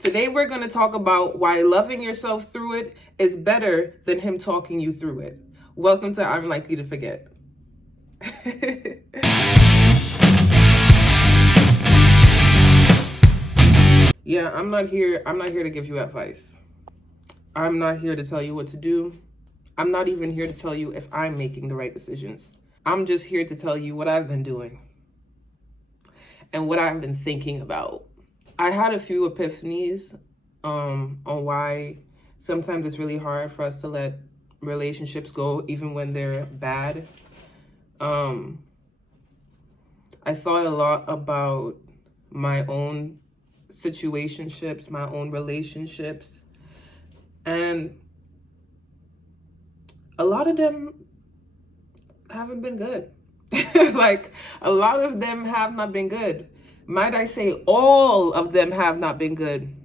Today we're going to talk about why loving yourself through it is better than him talking you through it. Welcome to I'm Likely to Forget. Yeah, I'm not here to give you advice. I'm not here to tell you what to do. I'm not even here to tell you if I'm making the right decisions. I'm just here to tell you what I've been doing and what I've been thinking about. I had a few epiphanies on why sometimes it's really hard for us to let relationships go even when they're bad. I thought a lot about my own situationships, my own relationships, and a lot of them haven't been good. Like, a lot of them have not been good. Might I say all of them have not been good.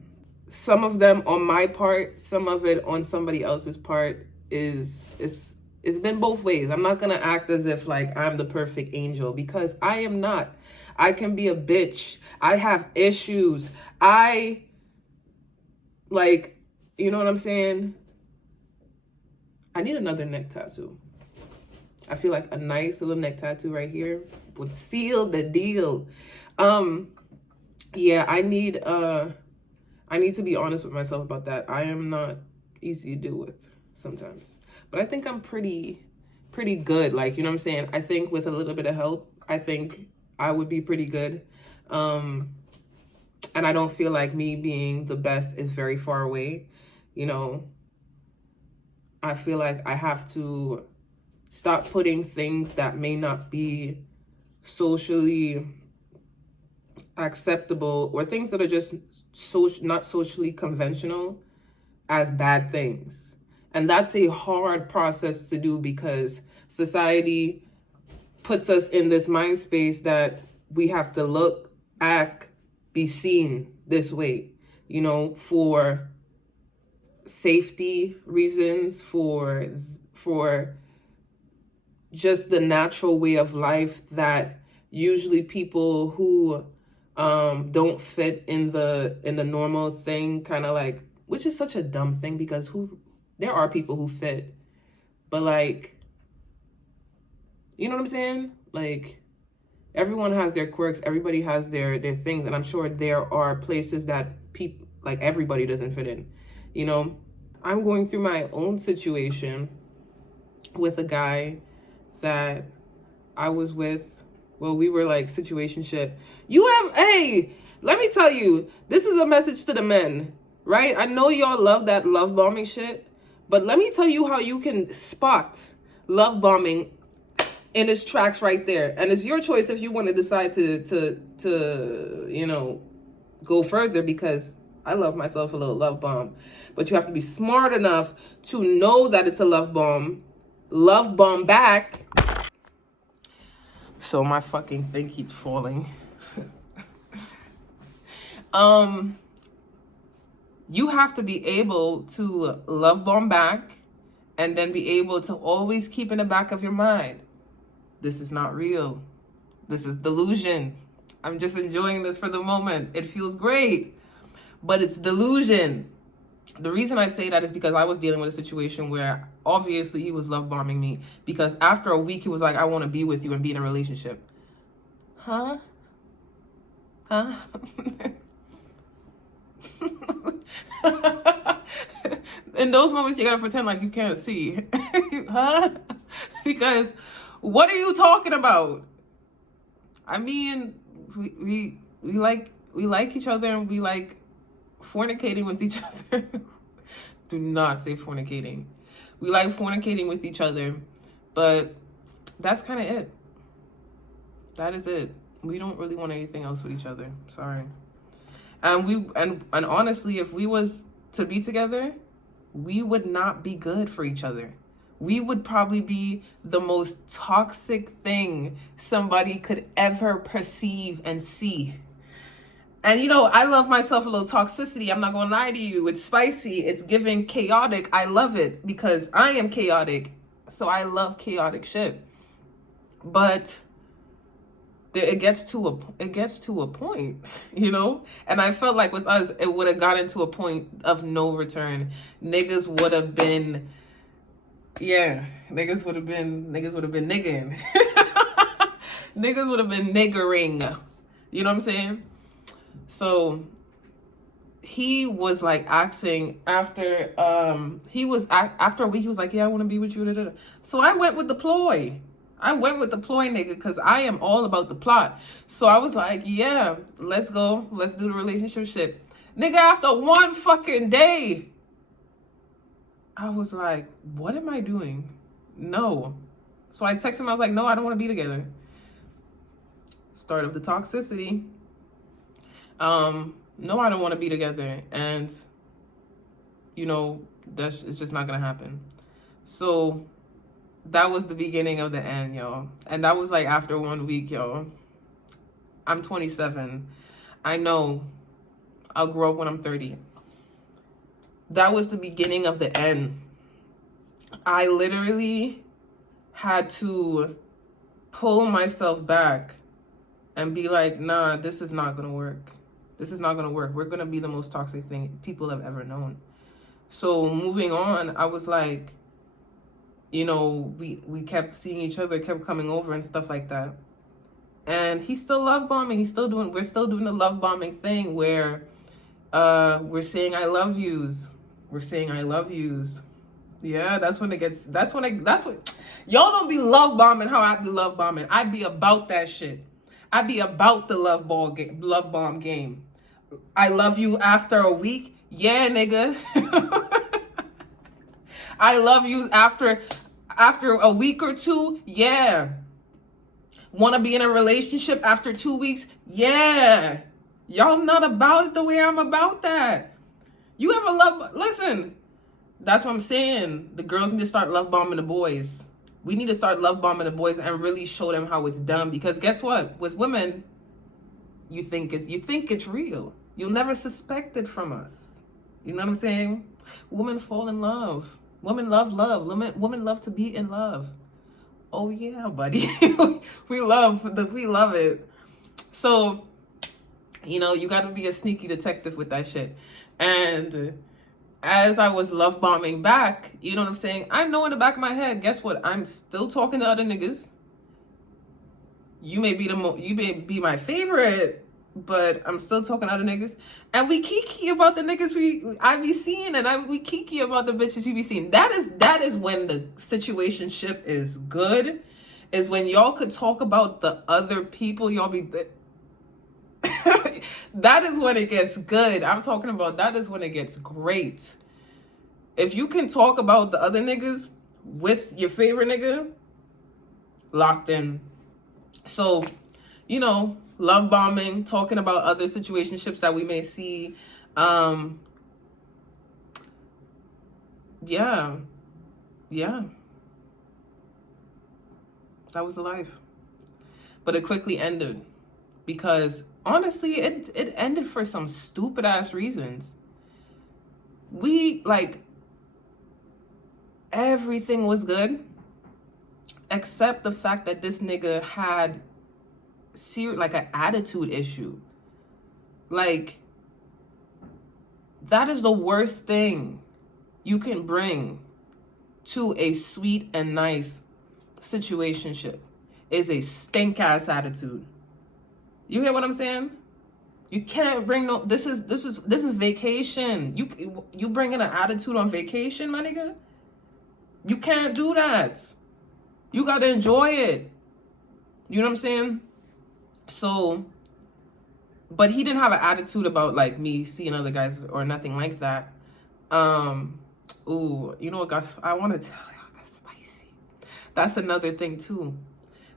Some of them on my part, some of it on somebody else's part it's been both ways. I'm not gonna act as if like I'm the perfect angel, because I am not. I can be a bitch. I have issues. You know what I'm saying? I need another neck tattoo. I feel like a nice little neck tattoo right here would seal the deal. Yeah, I need to be honest with myself about that. I am not easy to deal with sometimes. But I think I'm pretty good. Like, you know what I'm saying? I think with a little bit of help, I think I would be pretty good. And I don't feel like me being the best is very far away. You know, I feel like I have to stop putting things that may not be socially acceptable or things that are just not socially conventional as bad things. And that's a hard process to do because society puts us in this mind space that we have to look, act, be seen this way, you know, for safety reasons, for just the natural way of life that usually people who don't fit in the normal thing kind of like, which is such a dumb thing because there are people who fit, but like, you know what I'm saying? Like, everyone has their quirks, everybody has their things, and I'm sure there are places that people, like, everybody doesn't fit in, you know? I'm going through my own situation with a guy that I was with. Well, we were like situationship. Hey, let me tell you, this is a message to the men, right? I know y'all love that love bombing shit, but let me tell you how you can spot love bombing in its tracks right there. And it's your choice if you want to decide to you know, go further, because I love myself a little love bomb. But you have to be smart enough to know that it's a love bomb back. So my fucking thing keeps falling. You have to be able to love bomb back and then be able to always keep in the back of your mind, this is not real. This is delusion. I'm just enjoying this for the moment. It feels great, but it's delusion. The reason I say that is because I was dealing with a situation where obviously he was love bombing me, because after a week he was like, I want to be with you and be in a relationship. Huh? In those moments, you gotta pretend like you can't see. Huh? Because what are you talking about? I mean, we like each other, and we like fornicating with each other. Do not say fornicating. We like fornicating with each other, but that's kind of it. That is it. We don't really want anything else with each other. Sorry. And honestly, if we was to be together, we would not be good for each other. We would probably be the most toxic thing somebody could ever perceive and see. And you know, I love myself a little toxicity. I'm not gonna lie to you. It's spicy. It's giving chaotic. I love it because I am chaotic. So I love chaotic shit. But it gets to a point, you know? And I felt like with us, it would have gotten to a point of no return. Niggas would have been, yeah, niggas would have been nigging. Niggas would have been niggering. You know what I'm saying? So he was like asking after after a week, he was like, yeah, I want to be with you. Da, da, da. So I went with the ploy. Nigga, because I am all about the plot. So I was like, yeah, let's go. Let's do the relationship shit. Nigga, after one fucking day, I was like, what am I doing? No. So I texted him. I was like, no, I don't want to be together. Start of the toxicity. No, I don't want to be together. And, you know, it's just not going to happen. So that was the beginning of the end, y'all. And that was like after 1 week, y'all. I'm 27. I know I'll grow up when I'm 30. That was the beginning of the end. I literally had to pull myself back and be like, nah, this is not going to work. This is not going to work. We're going to be the most toxic thing people have ever known. So moving on, I was like, you know, we kept seeing each other, kept coming over and stuff like that. And he's still love bombing. We're still doing the love bombing thing where we're saying I love yous. We're saying I love yous. Yeah, that's when y'all don't be love bombing how I be love bombing. I be about that shit. I be about the love bomb game. I love you after a week. Yeah, nigga. I love you after a week or two. Yeah. Want to be in a relationship after 2 weeks? Yeah. Y'all not about it the way I'm about that. You ever listen, that's what I'm saying. The girls need to start love bombing the boys. We need to start love bombing the boys and really show them how it's done. Because guess what? With women, you think it's real. You'll never suspect it from us. You know what I'm saying? Women fall in love. Women love love. Women love to be in love. Oh yeah, buddy. we love it. So, you know, you got to be a sneaky detective with that shit. And as I was love bombing back, you know what I'm saying? I know in the back of my head, guess what? I'm still talking to other niggas. You may be my favorite, but I'm still talking to other niggas. And we kiki about the niggas I be seeing, and we kiki about the bitches you be seeing. That is when the situationship is good. Is when y'all could talk about the other people y'all be. That is when it gets good. I'm talking about that is when it gets great. If you can talk about the other niggas with your favorite nigga, locked in. So, you know, love bombing, talking about other situationships that we may see. Yeah. That was the life. But it quickly ended because honestly, it ended for some stupid ass reasons. Everything was good except the fact that this nigga had an attitude issue. Like, that is the worst thing you can bring to a sweet and nice situationship, is a stink ass attitude. You hear what I'm saying? You can't bring this is vacation. You bringing an attitude on vacation, my nigga? You can't do that. You got to enjoy it. You know what I'm saying? So, but he didn't have an attitude about like me seeing other guys or nothing like that. Ooh, you know what, guys? I want to tell y'all, got spicy. That's another thing too,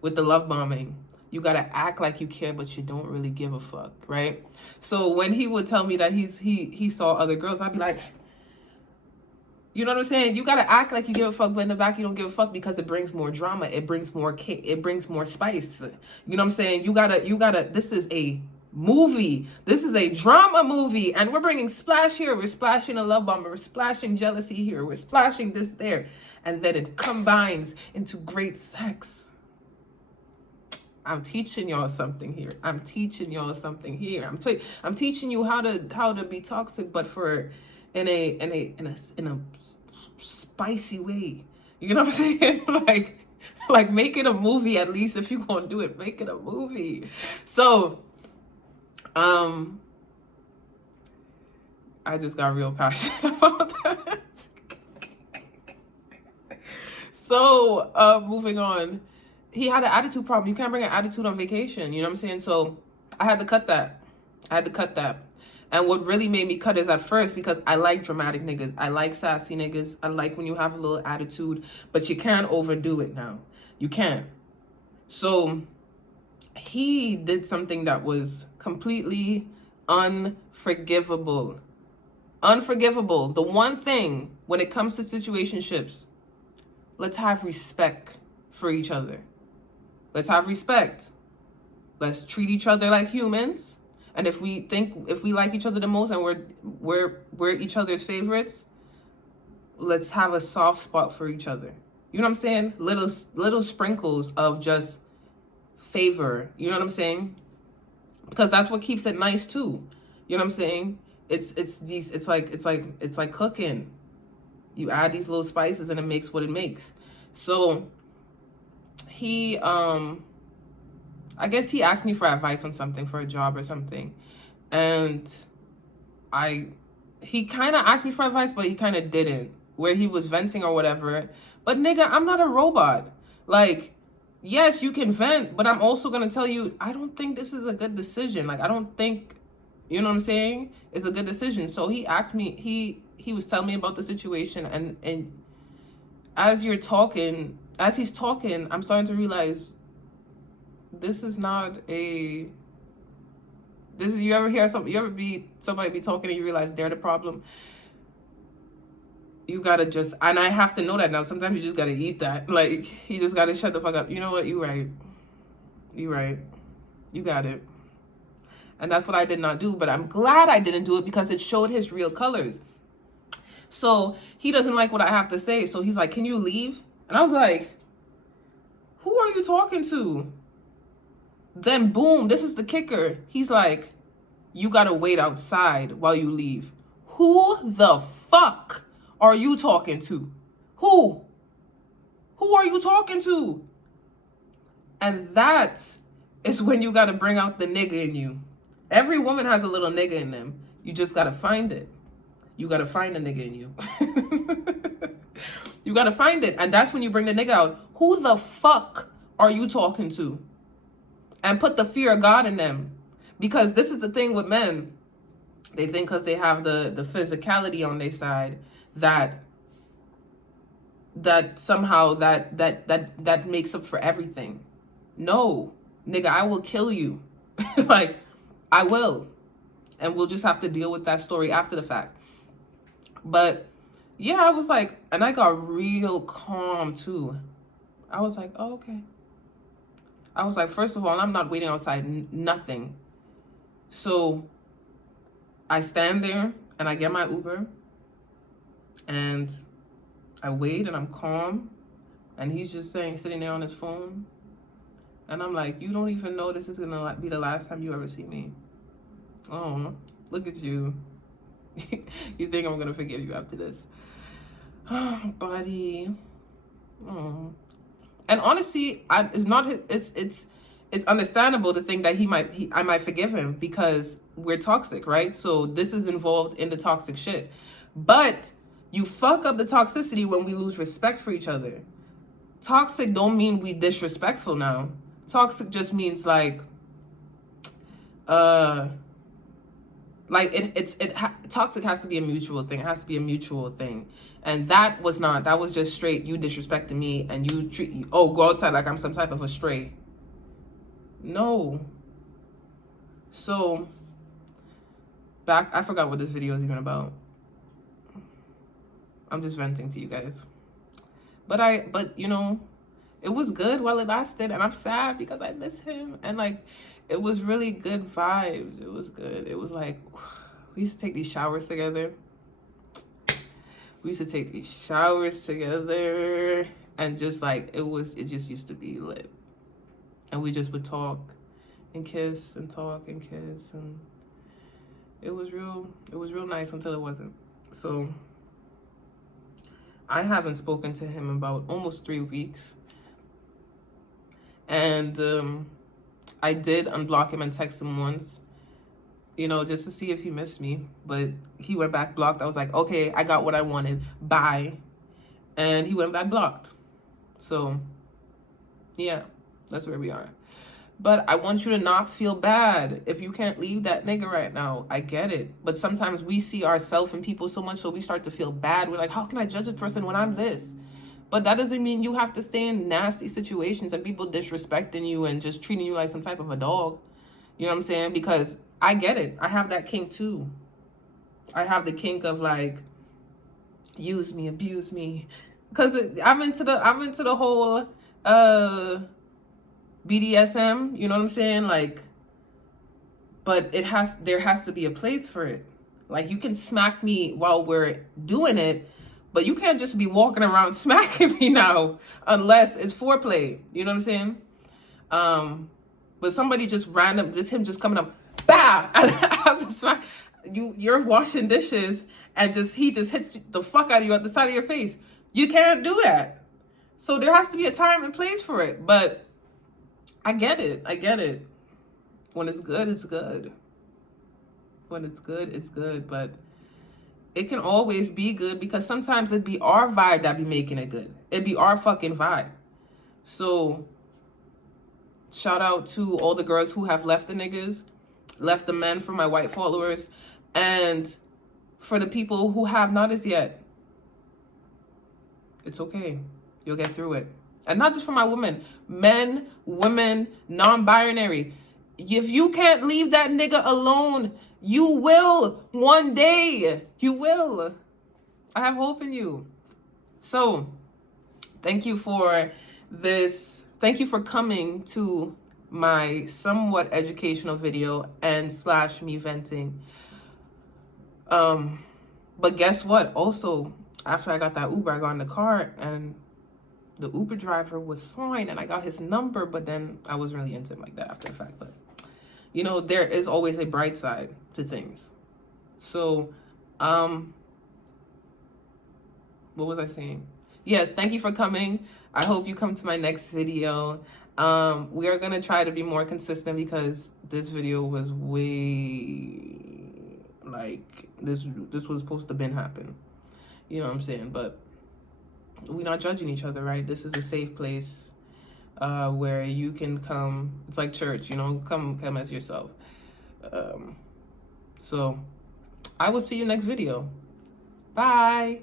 with the love bombing. You gotta act like you care, but you don't really give a fuck, right? So when he would tell me that he saw other girls, I'd be like, you know what I'm saying? You gotta act like you give a fuck, but in the back you don't give a fuck because it brings more drama. It brings more spice. You know what I'm saying? You gotta. This is a movie. This is a drama movie, and we're bringing splash here. We're splashing a love bomb. We're splashing jealousy here. We're splashing this there, and then it combines into great sex. I'm teaching y'all something here. I'm teaching y'all something here. I'm teaching you how to be toxic, but for in a spicy way. You know what I'm saying? Like make it a movie at least. If you gonna do it, make it a movie. So I just got real passionate about that. So moving on. He had an attitude problem. You can't bring an attitude on vacation. You know what I'm saying? So I had to cut that. And what really made me cut is at first, because I like dramatic niggas. I like sassy niggas. I like when you have a little attitude, but you can't overdo it now. You can't. So he did something that was completely unforgivable. Unforgivable. The one thing when it comes to situationships, let's have respect for each other. Let's have respect. Let's treat each other like humans. And if we like each other the most and we're each other's favorites, let's have a soft spot for each other. You know what I'm saying? Little sprinkles of just favor. You know what I'm saying? Because that's what keeps it nice too. You know what I'm saying? It's like cooking. You add these little spices and it makes what it makes. So he I guess he asked me for advice on something, for a job or something. And he kind of asked me for advice, but he kind of didn't, where he was venting or whatever. But nigga, I'm not a robot. Like, yes, you can vent, but I'm also going to tell you, I don't think this is a good decision. Like, I don't think, you know what I'm saying? It's a good decision. So he asked me, he was telling me about the situation. And as he's talking, I'm starting to realize, you ever hear somebody be talking and you realize they're the problem? You gotta and I have to know that now. Sometimes you just gotta eat that. Like, you just gotta shut the fuck up. You know what? You right. You got it. And that's what I did not do. But I'm glad I didn't do it, because it showed his real colors. So he doesn't like what I have to say. So he's like, can you leave? And I was like, who are you talking to? Then boom, this is the kicker. He's like, you gotta wait outside while you leave. Who the fuck are you talking to? Who are you talking to? And that is when you gotta bring out the nigga in you. Every woman has a little nigga in them. You just gotta find it. You gotta find a nigga in you. You gotta find it. And that's when you bring the nigga out. Who the fuck are you talking to? And put the fear of God in them. Because this is the thing with men. They think because they have the physicality on their side that somehow that makes up for everything. No, nigga, I will kill you. Like, I will. And we'll just have to deal with that story after the fact. But yeah, I was like, and I got real calm too. I was like, oh, okay. I was like, first of all, I'm not waiting outside, nothing. So I stand there and I get my Uber and I wait and I'm calm. And he's just sitting there on his phone. And I'm like, you don't even know this is going to be the last time you ever see me. Oh, look at you. You think I'm going to forgive you after this? Oh, buddy. Oh. And honestly, it's understandable to think that I might forgive him, because we're toxic, right? So this is involved in the toxic shit. But you fuck up the toxicity when we lose respect for each other. Toxic don't mean we disrespectful now. Toxic just means like toxic has to be a mutual thing. It has to be a mutual thing. And that was not. That was just straight, you disrespecting me and you go outside like I'm some type of a stray. No. So, I forgot what this video is even about. I'm just venting to you guys. But you know, it was good while it lasted, and I'm sad because I miss him. And like, it was really good vibes. It was good. It was like, we used to take these showers together. And just like, it just used to be lit. And we just would talk and kiss and talk and kiss, and it was real nice until it wasn't. So I haven't spoken to him about almost 3 weeks. And I did unblock him and text him once, just to see if he missed me. But he went back blocked. I was like, okay, I got what I wanted. Bye. And he went back blocked. So, yeah, that's where we are. But I want you to not feel bad if you can't leave that nigga right now. I get it. But sometimes we see ourselves in people so much, so we start to feel bad. We're like, how can I judge a person when I'm this? But that doesn't mean you have to stay in nasty situations and people disrespecting you and just treating you like some type of a dog. You know what I'm saying? Because I get it. I have that kink too. I have the kink of like, use me, abuse me. Because I'm into the whole BDSM, you know what I'm saying? Like, but there has to be a place for it. Like, you can smack me while we're doing it, but you can't just be walking around smacking me now unless it's foreplay. You know what I'm saying? But somebody just random, just him just coming up, bah! After smack, you're washing dishes and he just hits the fuck out of you at the side of your face. You can't do that. So there has to be a time and place for it. But I get it. When it's good, it's good. When it's good, it's good. But it can always be good because sometimes it'd be our vibe that be making it good. It'd be our fucking vibe. So shout out to all the girls who have left the niggas, left the men, for my white followers, and for the people who have not as yet. It's okay. You'll get through it. And not just for my women, men, women, non-binary. If you can't leave that nigga alone, you will one day. You will. I have hope in you. So, thank you for this. Thank you for coming to my somewhat educational video and / me venting. But guess what? Also, after I got that Uber, I got in the car and the Uber driver was fine and I got his number, but then I wasn't really into him like that after the fact. But, there is always a bright side to things. So, what was I saying? Yes, thank you for coming. I hope you come to my next video. We are going to try to be more consistent because this video was way, like, this was supposed to been happen. You know what I'm saying? But we're not judging each other, right? This is a safe place where you can come. It's like church, come as yourself. So I will see you next video. Bye.